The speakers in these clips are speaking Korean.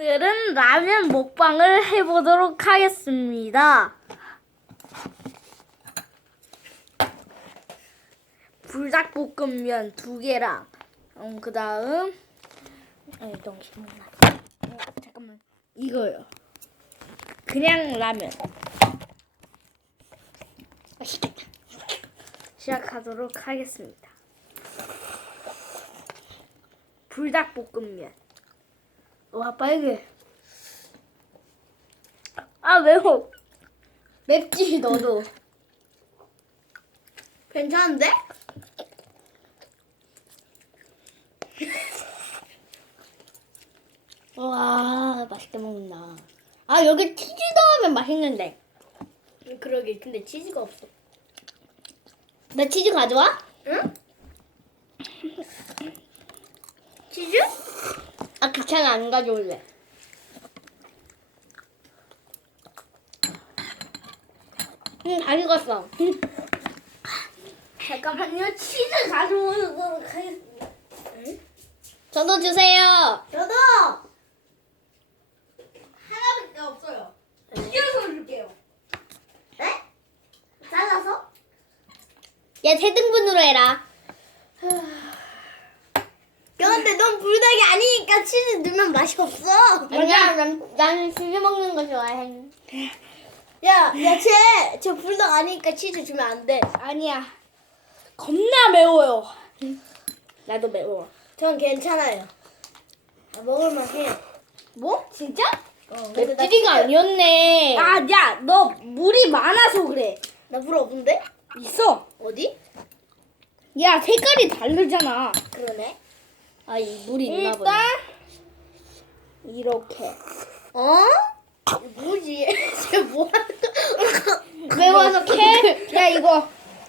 오늘은 라면 먹방을 해보도록 하겠습니다. 불닭볶음면 두 개랑 음, 그 다음. 어, 잠깐만 이거요. 그냥 라면. 맛있겠다. 시작하도록 하겠습니다. 불닭볶음면. 와 빨개. 아 매워. 맵지 너도. 괜찮은데? 와 맛있게 먹는다. 아 여기 치즈 넣으면 맛있는데. 그러게 근데 치즈가 없어. 나 치즈 가져와? 응? 치즈? 아 귀찮아 안 가져올래. 응, 다 익었어. 잠깐만요. 치즈 가져오도록 하겠습니다. 저도 주세요. 저도 하나밖에 없어요. 튀겨서 줄게요. 네? 잘라서? 야, 세 등분으로 해라. 근데 넌 불닭이 아니니까 치즈 넣으면 맛이 없어. 아니야, 난, 나는 치즈 먹는 거 좋아해. 야, 야, 쟤, 저 불닭 아니니까 치즈 주면 안 돼. 아니야. 겁나 매워요. 나도 매워. 전 괜찮아요. 아, 먹을만 해요. 뭐? 진짜? 어, 근데 나 맵찔이가 치즈- 아니었네. 아, 야, 너 물이 많아서 그래. 나물 없는데? 있어. 어디? 야, 색깔이 다르잖아. 그러네. 아, 이 물이 있나 보네. 일단 이렇게. 어? 뭐지? 쟤 뭐하는 매워서 캐. 야, 이거.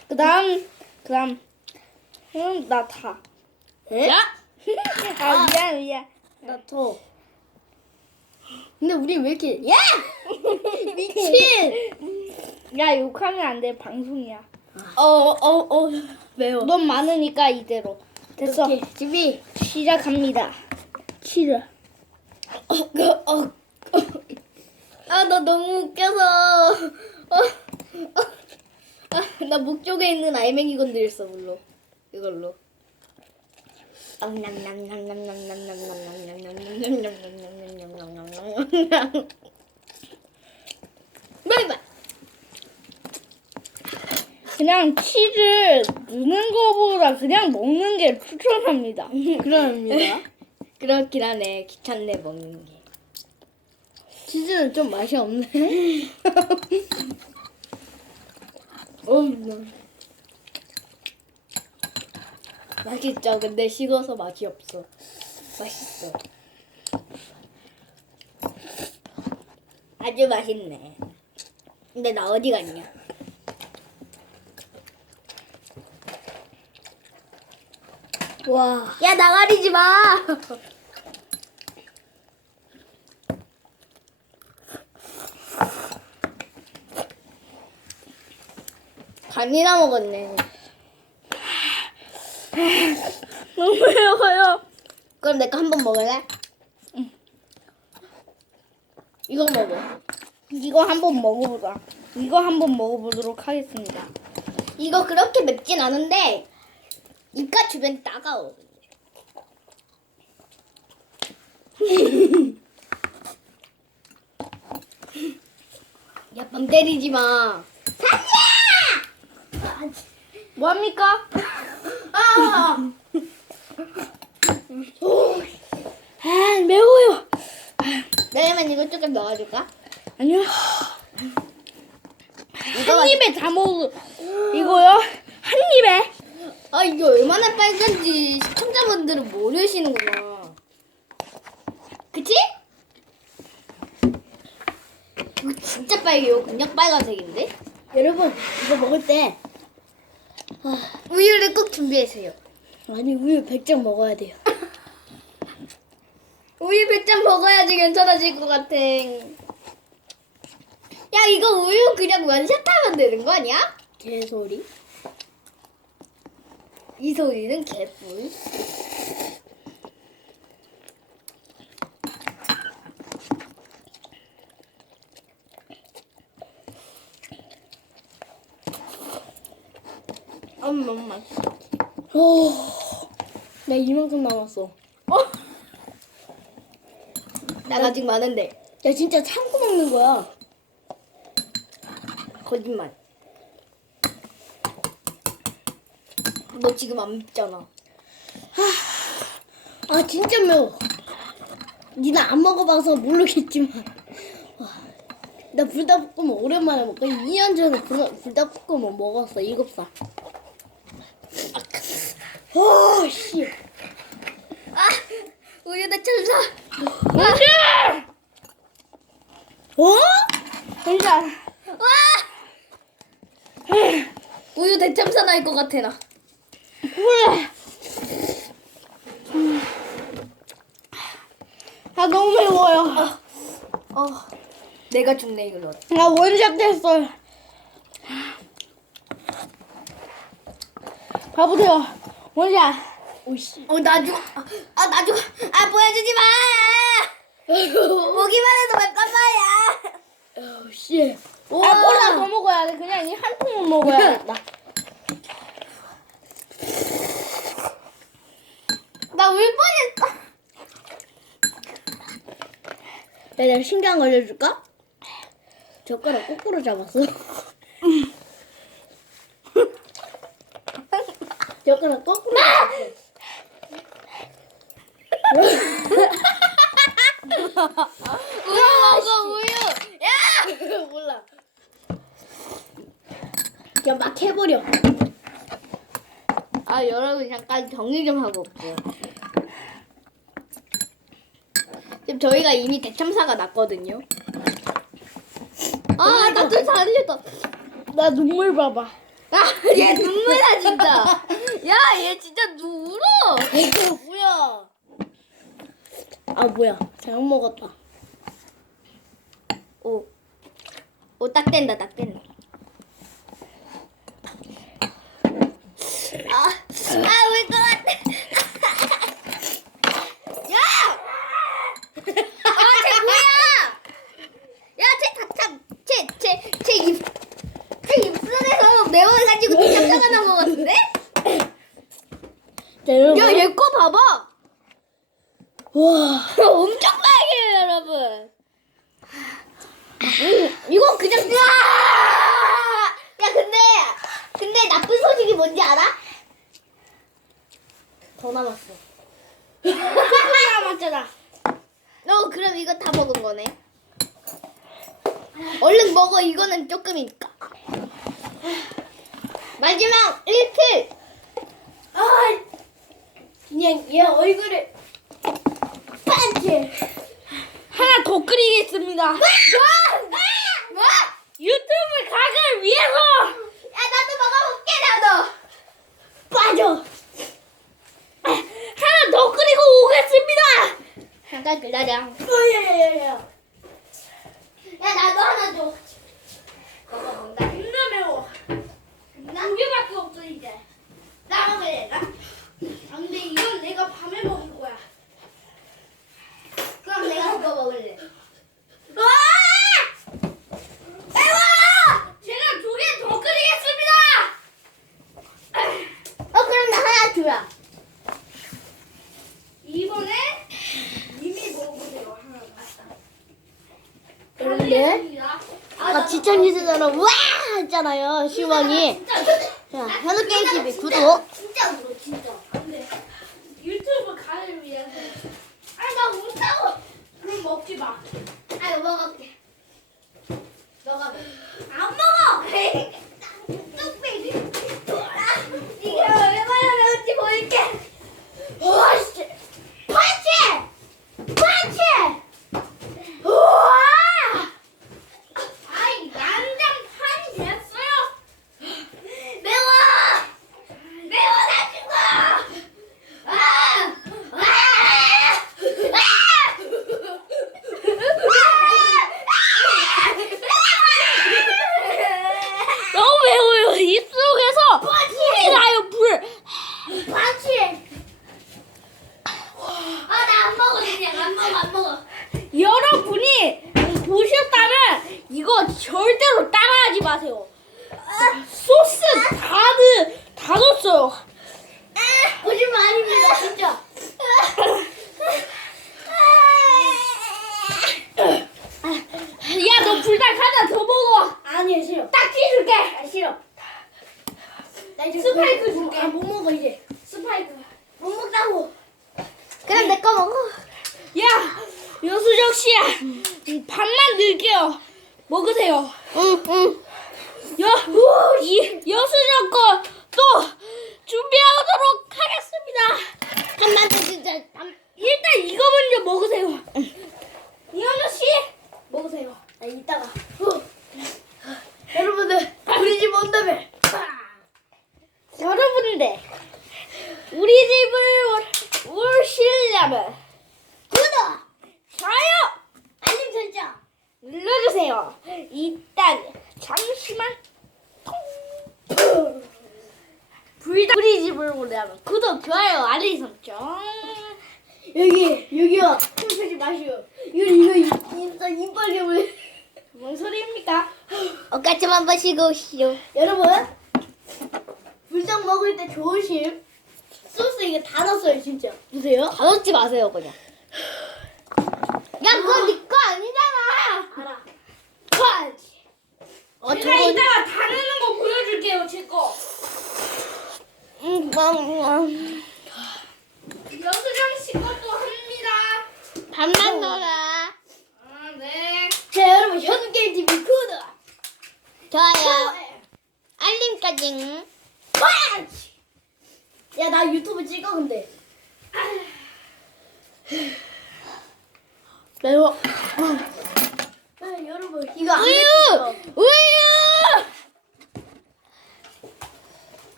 그다음 그다음 음, 나 다. 에? 야. 아, 미안, 미안. 나 더. 근데 우리 왜 이렇게 야! 미친! 야, 욕하면 안 돼. 방송이야. 어, 어, 어. 매워. 넌 많으니까 이대로. 됐어. 오케이, 집이. 시작합니다. 치즈. 어, 그, 어, 어. 아, 나 너무 웃겨서. 어, 어. 아, 나 목 쪽에 있는 알맹이 건드렸어, 물로. 이걸로. 바이바이. 그냥 치즈 넣는 거보다 그냥 먹는 게 추천합니다. 그럽니다. 그렇긴 하네. 귀찮네, 먹는 게. 치즈는 좀 맛이 없네. 어, 맛있죠. 근데 식어서 맛이 없어. 맛있어. 아주 맛있네. 근데 나 어디 갔냐? 와. 야, 나가리지 마! 반이나 먹었네. 너무 매워요. 그럼 내가 한 번 먹을래? 이거 먹어. 이거 한 번 먹어보자. 이거 한 번 먹어보도록 하겠습니다. 이거 그렇게 맵진 않은데 입가 주변이 따가워. 야, 맘 때리지 마. 뭐 합니까? 아! 아 매워요. 내려면 이거 조금 넣어줄까? 아니요. 이거 한 입에 다 먹어. 이거요? 한 입에? 아, 이게 얼마나 빨간지 시청자분들은 모르시는구나. 그치? 이거 진짜 빨개요. 그냥 빨간색인데? 여러분, 이거 먹을 때 아, 우유를 꼭 준비하세요. 아니 우유 100장 먹어야 돼요. 우유 100잔 먹어야지 괜찮아질 것 같아. 야, 이거 우유 그냥 원샷하면 되는 거 아니야? 개소리. 이 소리는 개뿔. 아 너무 맛있어. 오, 나 이만큼 남았어. 어? 나 아직 많은데. 야 진짜 참고 먹는 거야. 거짓말. 너 지금 안 맵잖아. 아 진짜 매워. 니는 안 먹어봐서 모르겠지만. 와, 나 불닭볶음면 오랜만에 먹고 2년 전에 불, 불닭볶음면 먹었어 일곱 살. 와 씨. 아, 우유 대천사. 뭐지? 어? 진짜. 와! 우유 대참사 날 것 같아 나. 아 너무 매워요. 어, 내가 죽네 이걸로. 나 원샷 됐어요. 가보세요. 원샷. 오씨. 어, 나 죽어. 아, 나 죽어. 아, 보여주지 마. 보기만 해도 맵단 말이야. 오씨. 아, 아 콜라 더 먹어야 돼. 그냥 이 한 통만 먹어야겠다. 나 울 뻔했어. 야, 내가 신경 알려줄까? 젓가락 거꾸로 잡았어. 젓가락 거꾸로 잡았어. 우유 먹어, 우유. 야! 몰라. 그냥 막 해버려. 아, 여러분 잠깐 정리 좀 하고 올게요. 지금 저희가 이미 대참사가 났거든요. 아, 나도 다 흘렸다. 나 눈물 봐봐. 아, 얘 눈물 나 진짜. 야, 얘 진짜 눈 울어. 이거 뭐야? 아 뭐야? 잘못 먹었다. 오, 오, 딱 된다, 딱 된다. 아, 아, 울것 같아. 야! 아, 쟤 뭐야? 야, 쟤 다, 참, 쟤, 쟤, 쟤 입, 쟤 입술에서 매워가지고 깜짝아 나먹었는데 자 여러분. 야, 얘 거 봐봐. 와. 엄청 빨개요, 여러분. 이거 그냥 야 근데 근데 나쁜 소식이 뭔지 알아? 더 남았어. 남았잖아. 너 그럼 이거 다 먹은 거네. 얼른 먹어. 이거는 조금이니까. 마지막 1킬. 아, 그냥 얘 얼굴을 빤치. 하나 더 끓이겠습니다. 뭐? 뭐? 유튜브 각을 위해서 야 먹어볼게 나도. 빠져. 아, 하나 더 끓이고 오겠습니다. 잠깐 기다려. 야 야야야 야. 나도 하나 줘. 존나 매워. 두 개밖에 없어 이제. 나 먹을래 나. 아 근데 이건 내가 밤에 먹을 거야. 그럼 내가 그거 먹을래. 와! 매워! 제가 두 개 더 끓이겠습니다. 어 그럼 나 하나 주라. 이번에 이미 먹어보세요 하나 맞다. 그런데 아까 지천이들처럼 와 했잖아요 시원이. 자 현우 게임 TV 구독. 진짜 울어 진짜. 안돼. 유튜브 가를 위해서. 아니 나 웃다고. 그럼 먹지 마. 아유 먹을게. 너가 안 먹어. 뚝배기. 이게 얼마나 매운지 보일게. 와씨. 펀치! 펀치! 우와. 아이 난장판이 됐어요. 매워! 매워 나 죽어! 아! 아! 아! 너무 매워요. 입속에서 불이 나요 불. 펀치! 아, 나 안 먹어, 그냥. 안 먹어, 안 먹어. 여러분이 보셨다면 이거 절대로 따라하지 마세요. 소스 다, 드, 다 다 넣었어요. 거짓말 아닙니다, 진짜. 야, 너 불닭 하나 더 먹어. 아니야, 싫어. 딱지 줄게. 아, 싫어. 나 이제 스파이크 줄게. 아, 못 먹어, 이제. 스파이크. 못 먹다고. 그럼 내 거 먹어. 야, 여수정 씨야. 반만 넣을게요. 먹으세요. 응, 응. 여, 이 여수정 거 또 준비하도록 하겠습니다. 한번 더 진짜. 한- 일단 이거 먼저 먹으세요. 이현우 씨 먹으세요. 아, 이따가. 후. 여러분들, 우리 집 온다며. 여러분들 우리 집을 올- 오시려면 구독! 좋아요 알림 설정! 눌러주세요. 일단 잠시만 통. 불닭 우리 집을 오려면 구독 좋아요 알림 설정. 여기, 여기요. 손 쓰지 마시오. 이거, 이거, 인스타 이빨이 뭔 소리입니까? 어깨 좀 한번 쉬고 오시오. 여러분, 불닭 먹을 때 조심. 소스 이거 다 넣었어요, 진짜. 보세요. 다 넣지 마세요, 그냥. 야, 그거 네거 아니잖아. 알아. 펀치! 어, 제가 이따가 다 넣는 거 보여줄게요 제 거. 음, 음, 여수정 씨 것도 합 니다. 반만 넣어라. 아 네. 자, 여러분, 현게임 TV 구독! 좋아요. 알림까지. 펀치! 야, 나 유튜브 찍어, 근데. 매워. 아, 여러분, 이거 안 우유! 우유!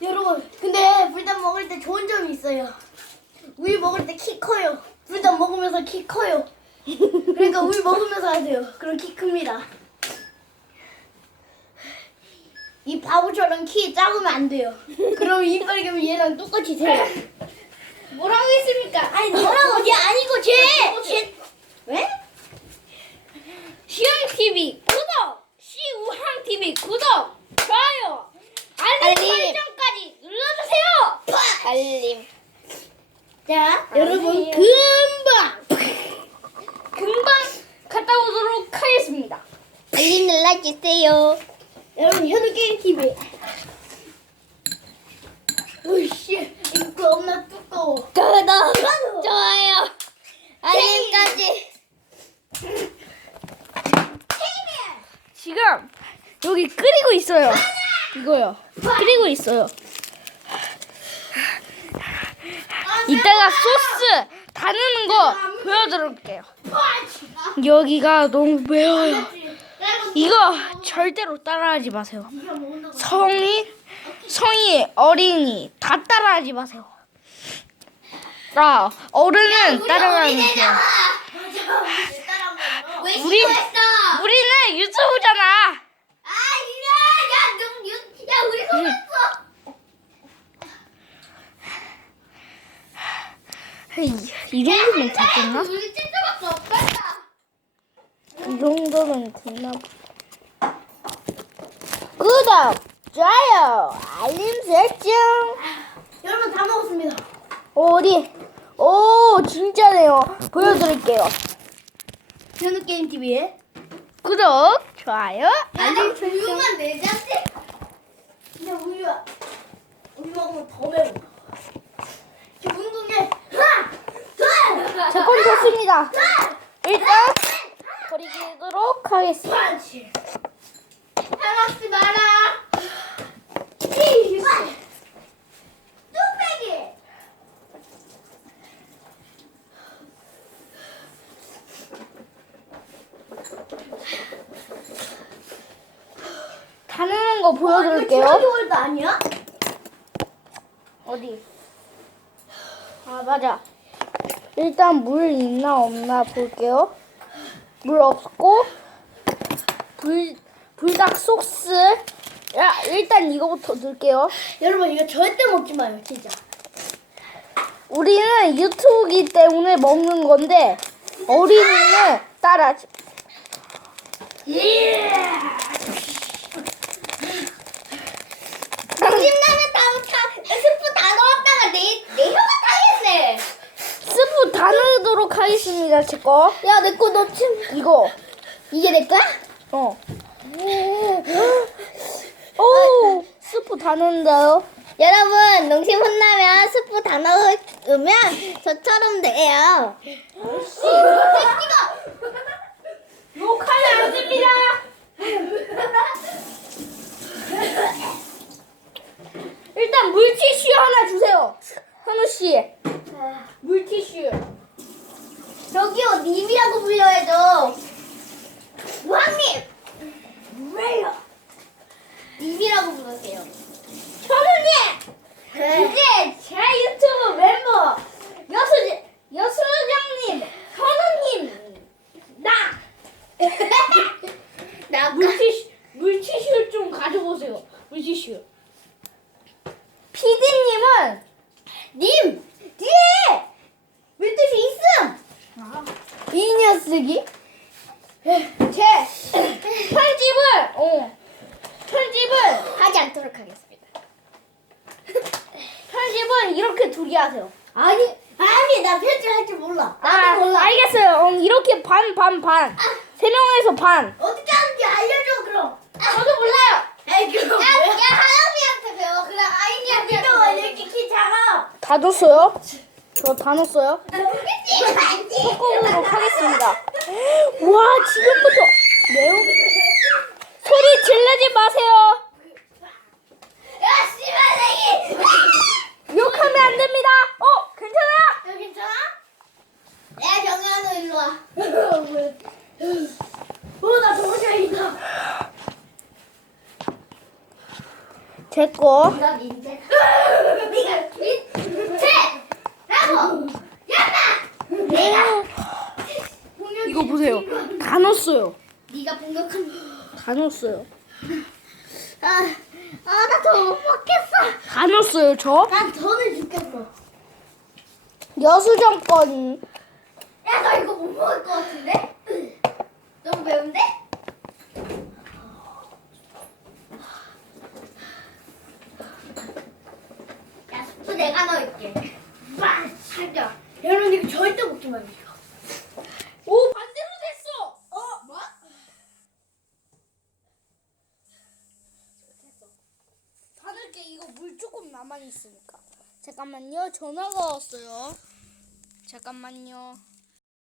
여러분, 근데 불닭 먹을 때 좋은 점이 있어요. 우유 먹을 때 키 커요. 불닭 먹으면서 키 커요. 그러니까 우유 먹으면서 하세요. 그럼 키 큽니다. 이 바보처럼 키 작으면 안 돼요. 그럼 이빨 개면 얘랑 똑같이 돼요. 뭐라고 했습니까? 아니 너라고 얘 아니고 쟤. 쟤. 왜? 시영 TV 구독, 시우항 TV 구독, 좋아요, 알림 알림. 설정까지 눌러주세요. 알림. 자. 여러분 금방. 금방 갔다 오도록 하겠습니다. 알림 눌러주세요. 여러분 현우 게임 TV. 오씨 이거 겁나 두꺼워. 구독, 좋아요, 알림까지. 지금 여기 끓이고 있어요. 이거요. 끓이고 있어요. 이따가 소스 다 넣는 거 보여드릴게요. 여기가 너무 매워요. 이거 절대로 따라하지 마세요. 성인, 성인, 어린이 다 따라하지 마세요. 아, 어른은 돼요. 왜 우리- 싫어했어? 우리는 유튜브잖아. 아, 이래! 야, 너, 유, 야, 우리 속았어. 이, 이 정도면 되겠나? 우리 찐짜밖에 없었다. 이 정도면 됐나? 봐. 구독, 좋아요, 알림 설정. 여러분 다 먹었습니다. 어디? 오, 진짜네요. 보여드릴게요. 현우 게임 TV에 구독, 좋아요, 알림 설정. 우유만 내자지. 근데 우유야 우유 먹으면 더 매워. 지금 운동해. 하나, 둘, 저건 좋습니다. 일단 버리도록 하겠습니다. 하나씩 마라. 뚝배기. 다르는 거 어, 이거 보여드릴게요. 월드 아니야? 어디? 아 맞아. 일단 물 있나 없나 볼게요. 물 없고 불 불닭 소스. 야 일단 이거부터 넣을게요. 여러분 이거 절대 먹지 마요, 진짜. 우리는 유튜브기 때문에 먹는 건데 어린이는 따라하지. 예. 신나면 다음 차 내, 내 혀가 타겠네. 스프 다 넣도록 하겠습니다. 제 거. 야, 내거 넣지. 이거. 이게 내 거야? 어. 오, 스프 다 넣는다요. 여러분, 농심 혼나면 스프 다 넣으면 저처럼 돼요. 욕하면 안 됩니다. 일단 물티슈 하나 주세요. 현우 씨. 물티슈. 저기요, 님이라고 불러야죠. 우왕님! 왜요? 님이라고 부르세요. 현우님, 이제 제 유튜브 멤버 여수 여수장님, 현우님, 나 나 물티슈 물티슈 좀 가져보세요. 물티슈. 피디님은 님! 뒤에! 물티슈 있음! 이 녀석이 제 편집을 어 편집을 하지 않도록 하겠습니다. 편집은 이렇게 둘이 하세요. 아니, 아니, 나 편집할 줄 몰라. 나도 아, 몰라. 알겠어요. 음, 이렇게 반 반 반. 세 명에서 반. 어떻게 하는지 알려줘, 그럼. 저도 몰라요. 에이, 그럼. 야, 야, 하영이한테 배워. 그럼 아이니한테 배워. 이렇게 키 작아. 다 줬어요? 저 다 넣었어요? 알지? 섞어보도록 하겠습니다. 와, 지금부터 매우 소리 지르지 마세요. 욕하면 안 됩니다. 어, 괜찮아요? 너 괜찮아? 야, 정현우 일로 와. 어, 나 정신이다. 제 거. 나 민재. 네가 민재! 라고! 내가! 이거 보세요. 다 넣었어요. 네가 공격한. 다 넣었어요. 아, 아, 나 더 못 먹겠어. 다 넣었어요, 저. 난 더는 죽겠어. 여수정 건. 야, 너 이거 못 먹을 것 같은데? 너무 매운데? 야, 스프 내가 넣을게. 와, 살려. 여러분, 이거 절대 먹지 마요. 오 반대로 됐어. 어? 뭐? 다 넣을게. 이거 물 조금 남아 있으니까. 잠깐만요. 전화가 왔어요. 잠깐만요.